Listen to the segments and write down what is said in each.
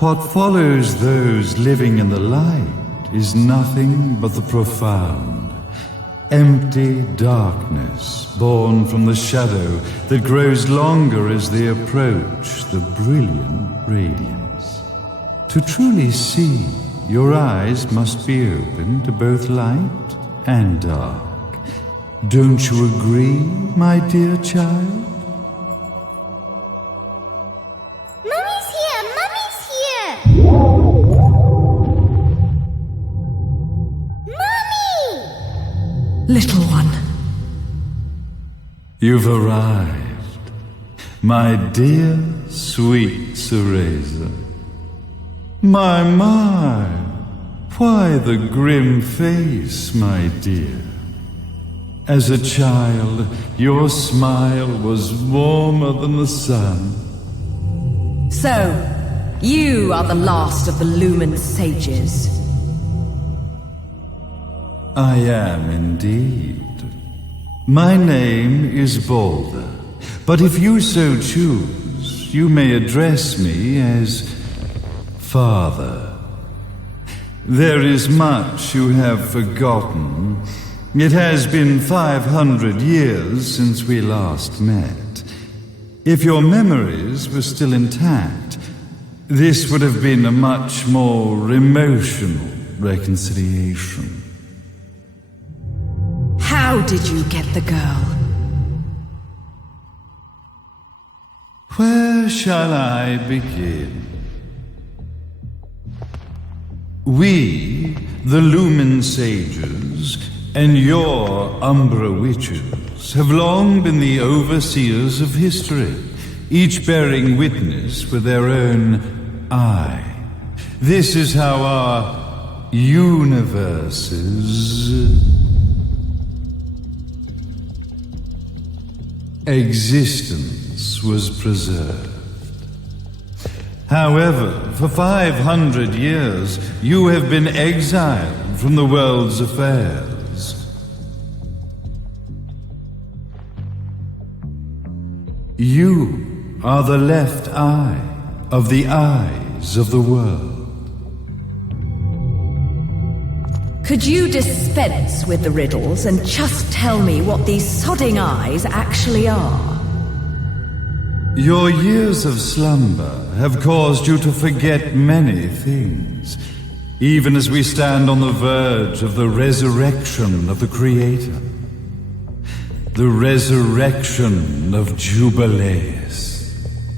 What follows those living in the light is nothing but the profound, empty darkness born from the shadow that grows longer as they approach the brilliant radiance. To truly see, your eyes must be open to both light and dark. Don't you agree, my dear child? Mummy's here! Mummy's here! Mummy! Little one. You've arrived, my dear, sweet Cereza. My, why the grim face, my dear? As a child, your smile was warmer than the sun. So, you are the last of the Lumen sages. I am indeed. My name is Balder, but if you so choose, you may address me as Father. There is much you have forgotten. It has been 500 years since we last met. If your memories were still intact, this would have been a much more emotional reconciliation. How did you get the girl? Where shall I begin? We, the Lumen Sages, and your Umbra Witches have long been the overseers of history, each bearing witness with their own eye. This is how our universe's existence was preserved. However, for 500 years, you have been exiled from the world's affairs. You are the left eye of the eyes of the world. Could you dispense with the riddles and just tell me what these sodding eyes actually are? Your years of slumber have caused you to forget many things, even as we stand on the verge of the resurrection of the Creator. The resurrection of Jubileus.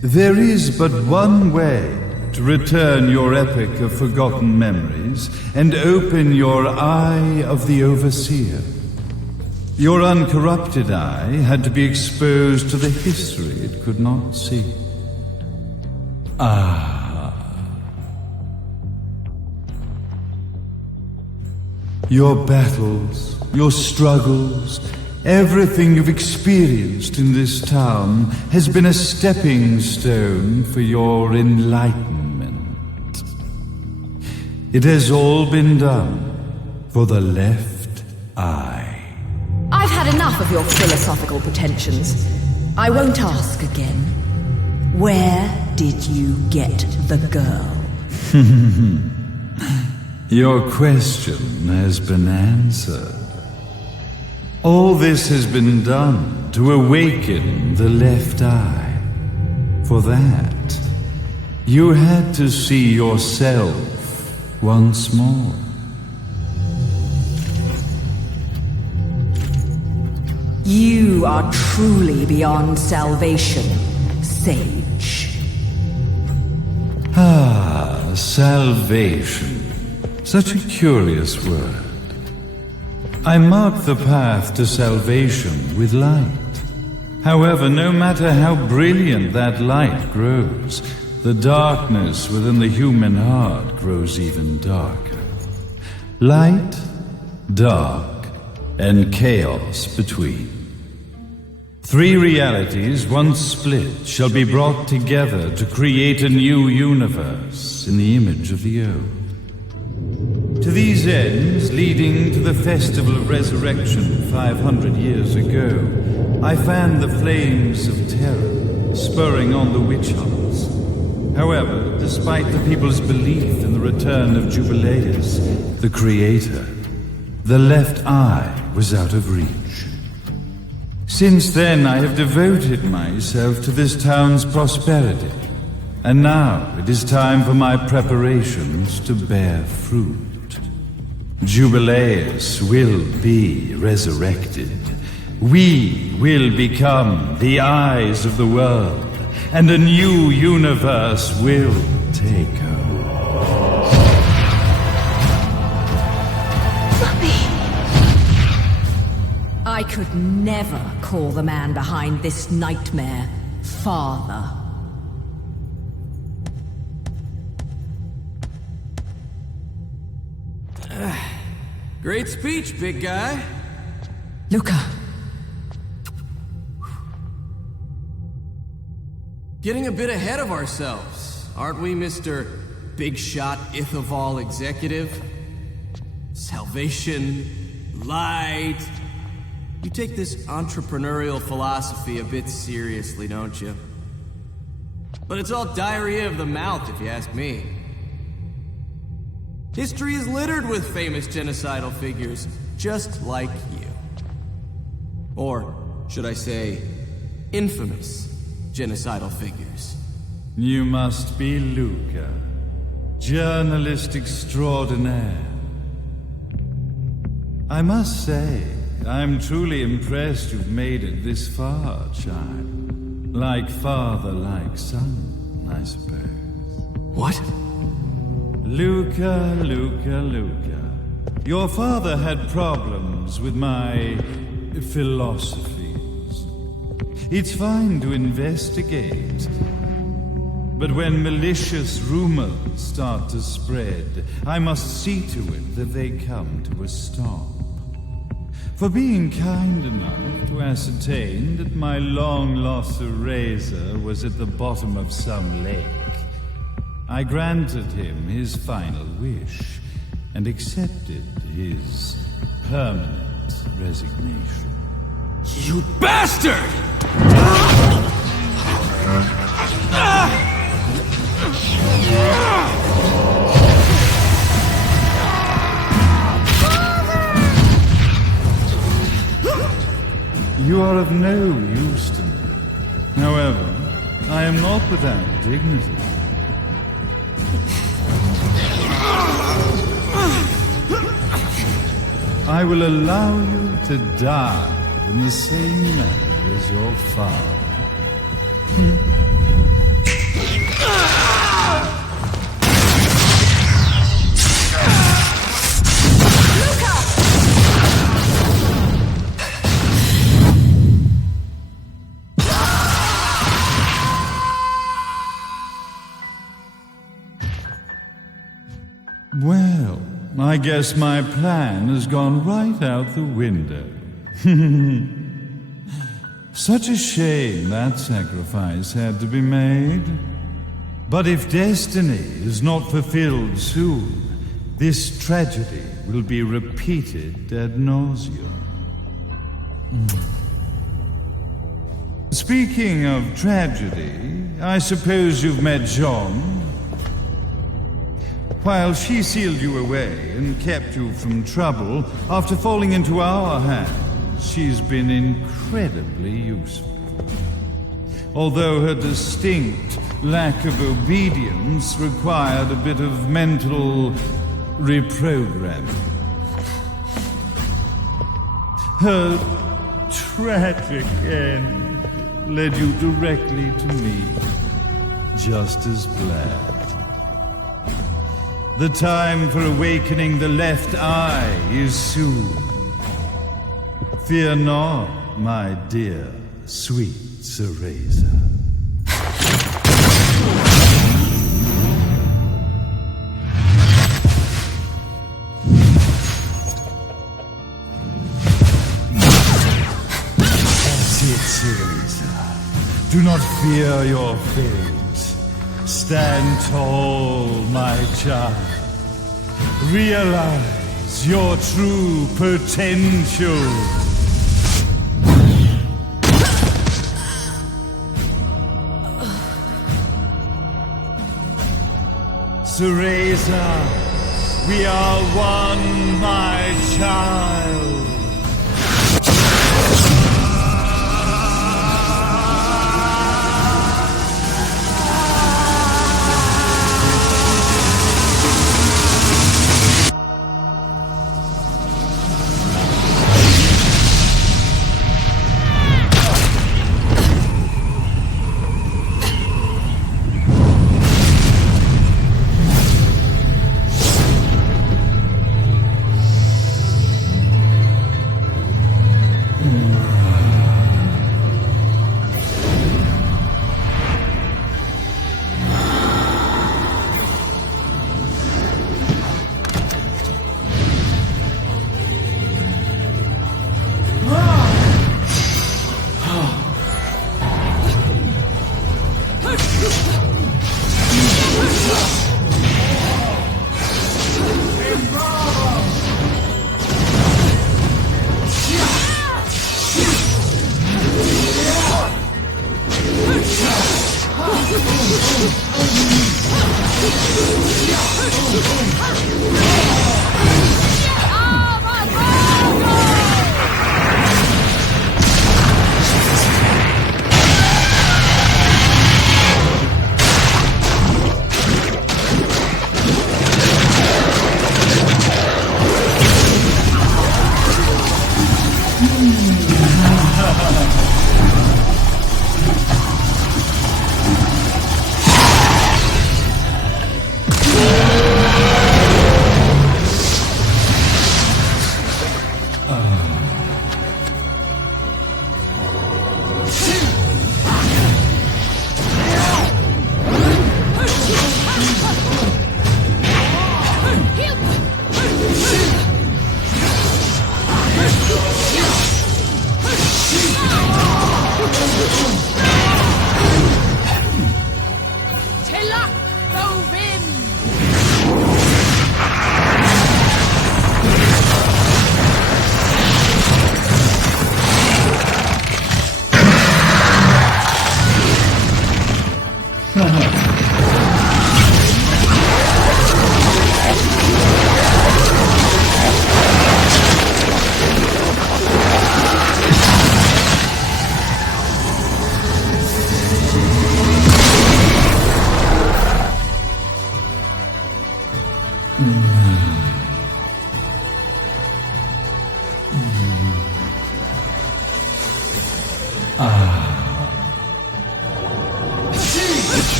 There is but one way to return your epic of forgotten memories and open your eye of the Overseer. Your uncorrupted eye had to be exposed to the history it could not see. Your battles, your struggles, everything you've experienced in this town has been a stepping stone for your enlightenment. It has all been done for the left eye. I've had enough of your philosophical pretensions. I won't ask again. Where did you get the girl? Your question has been answered. All this has been done to awaken the left eye. For that, you had to see yourself once more. You are truly beyond salvation, sage. Salvation. Such a curious word. I mark the path to salvation with light. However, no matter how brilliant that light grows, the darkness within the human heart grows even darker. Light, dark, and chaos between. Three realities, once split, shall be brought together to create a new universe in the image of the old. To these ends, leading to the Festival of Resurrection 500 years ago, I fanned the flames of terror, spurring on the witch hunts. However, despite the people's belief in the return of Jubileus, the creator, the left eye was out of reach. Since then, I have devoted myself to this town's prosperity, and now it is time for my preparations to bear fruit. Jubileus will be resurrected. We will become the eyes of the world, and a new universe will take over. Mummy! I could never call the man behind this nightmare father. Great speech, big guy. Luca. Getting a bit ahead of ourselves, aren't we, Mr. Big Shot Ithaval Executive? Salvation, light. You take this entrepreneurial philosophy a bit seriously, don't you? But it's all diarrhea of the mouth, if you ask me. History is littered with famous genocidal figures, just like you. Or, should I say, infamous genocidal figures. You must be Luca, journalist extraordinaire. I must say, I'm truly impressed you've made it this far, child. Like father, like son, I suppose. What? Luca. Your father had problems with my philosophies. It's fine to investigate, but when malicious rumors start to spread, I must see to it that they come to a stop. For being kind enough to ascertain that my long-lost eraser was at the bottom of some lake, I granted him his final wish and accepted his permanent resignation. You bastard! You are of no use to me. However, I am not without dignity. I will allow you to die in the same manner as your father. Well, I guess my plan has gone right out the window. Such a shame that sacrifice had to be made. But if destiny is not fulfilled soon, this tragedy will be repeated ad nauseum. Speaking of tragedy, I suppose you've met Jean. While she sealed you away and kept you from trouble, after falling into our hands, she's been incredibly useful. Although her distinct lack of obedience required a bit of mental reprogramming. Her tragic end led you directly to me, just as planned. The time for awakening the left eye is soon. Fear not, my dear, sweet Cereza. That's it, Cereza. Do not fear your fate. Stand tall, my child. Realize your true potential. Cereza, we are one, my child.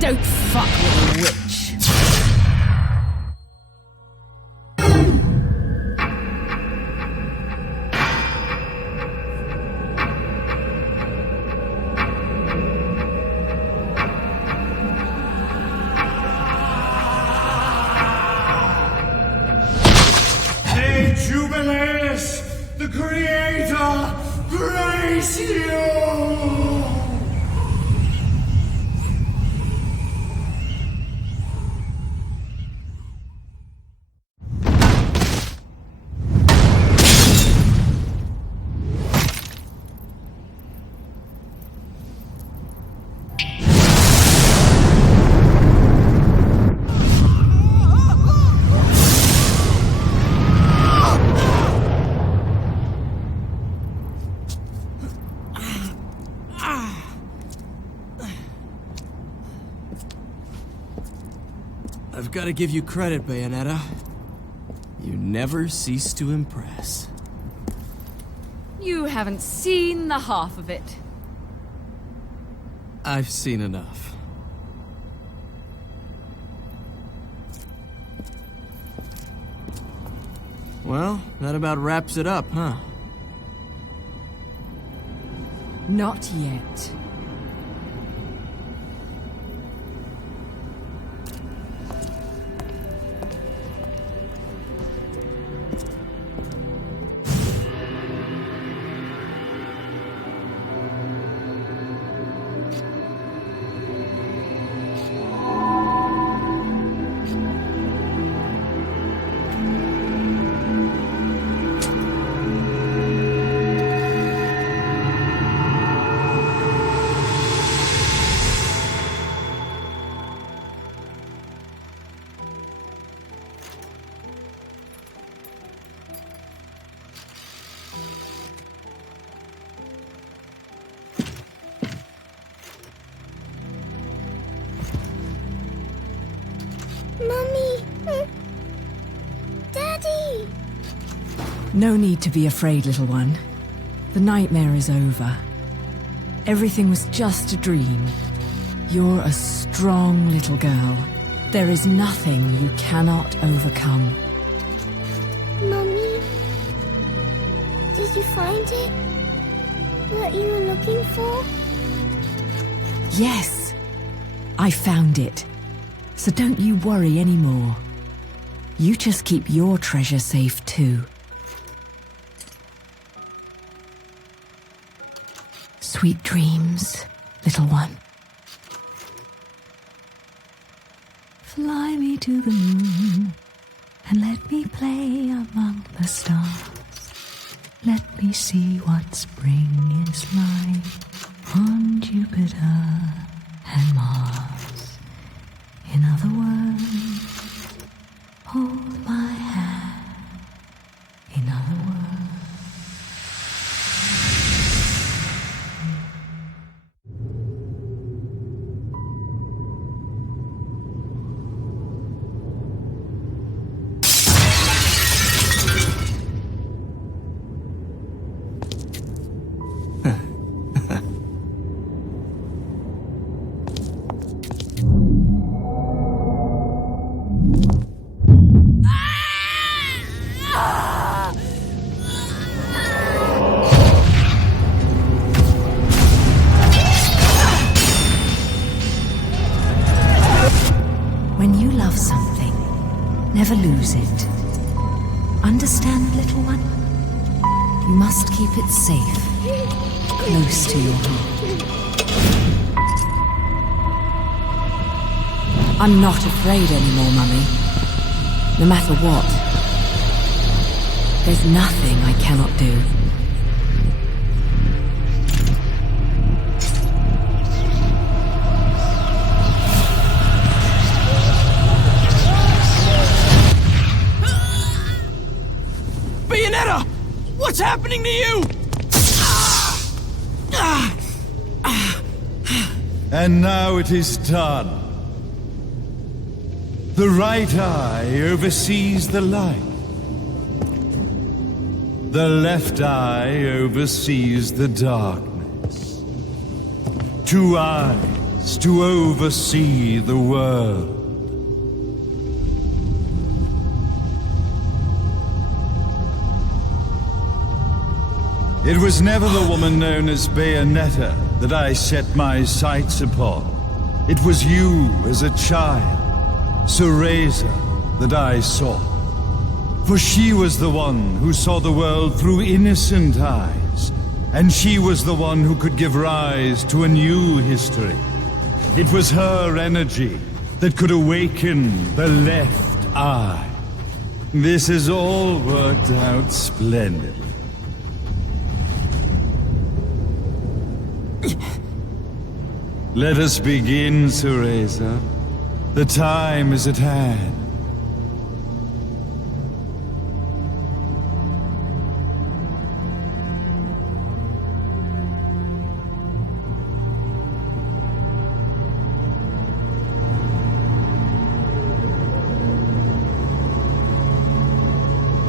Don't fuck with a witch. Hey, Jubileus, the Creator, grace you! I've got to give you credit, Bayonetta. You never cease to impress. You haven't seen the half of it. I've seen enough. Well, that about wraps it up, huh? Not yet. No need to be afraid, little one. The nightmare is over. Everything was just a dream. You're a strong little girl. There is nothing you cannot overcome. Mommy, did you find it? What you were looking for? Yes, I found it. So don't you worry anymore. You just keep your treasure safe too. Sweet dreams, little one. Fly me to the moon and let me play among the stars. Let me see what spring is like on Jupiter and Mars. In other words, hold my hand. In other words. When you love something, never lose it. Understand, little one? You must keep it safe, close to your heart. I'm not afraid anymore, Mummy. No matter what. There's nothing I cannot do. Bayonetta! What's happening to you? And now it is done. The right eye oversees the light. The left eye oversees the darkness. 2 eyes to oversee the world. It was never the woman known as Bayonetta that I set my sights upon. It was you as a child, Cereza, that I sought. For she was the one who saw the world through innocent eyes, and she was the one who could give rise to a new history. It was her energy that could awaken the left eye. This has all worked out splendidly. Let us begin, Cereza. The time is at hand.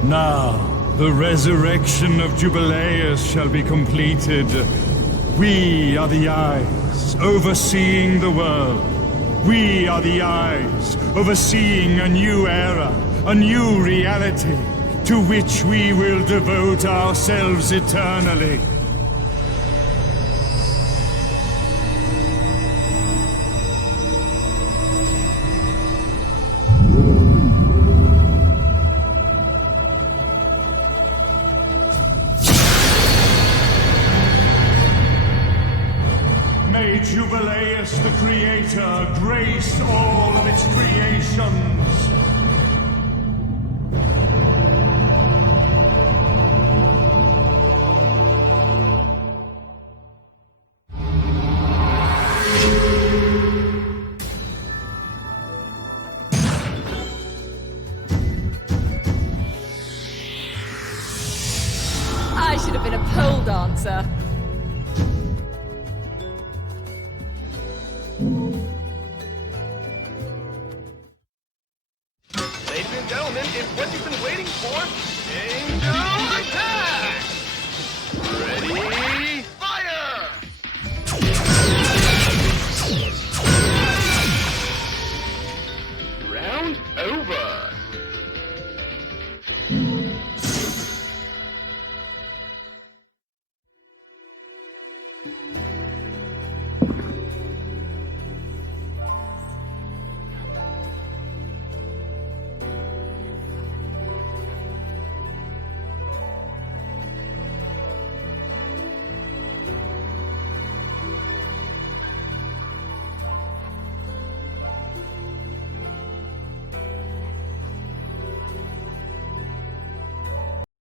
Now, the resurrection of Jubileus shall be completed. We are the eyes overseeing the world. We are the eyes overseeing a new era, a new reality, to which we will devote ourselves eternally. May Jubileus the Creator grace all of its creations.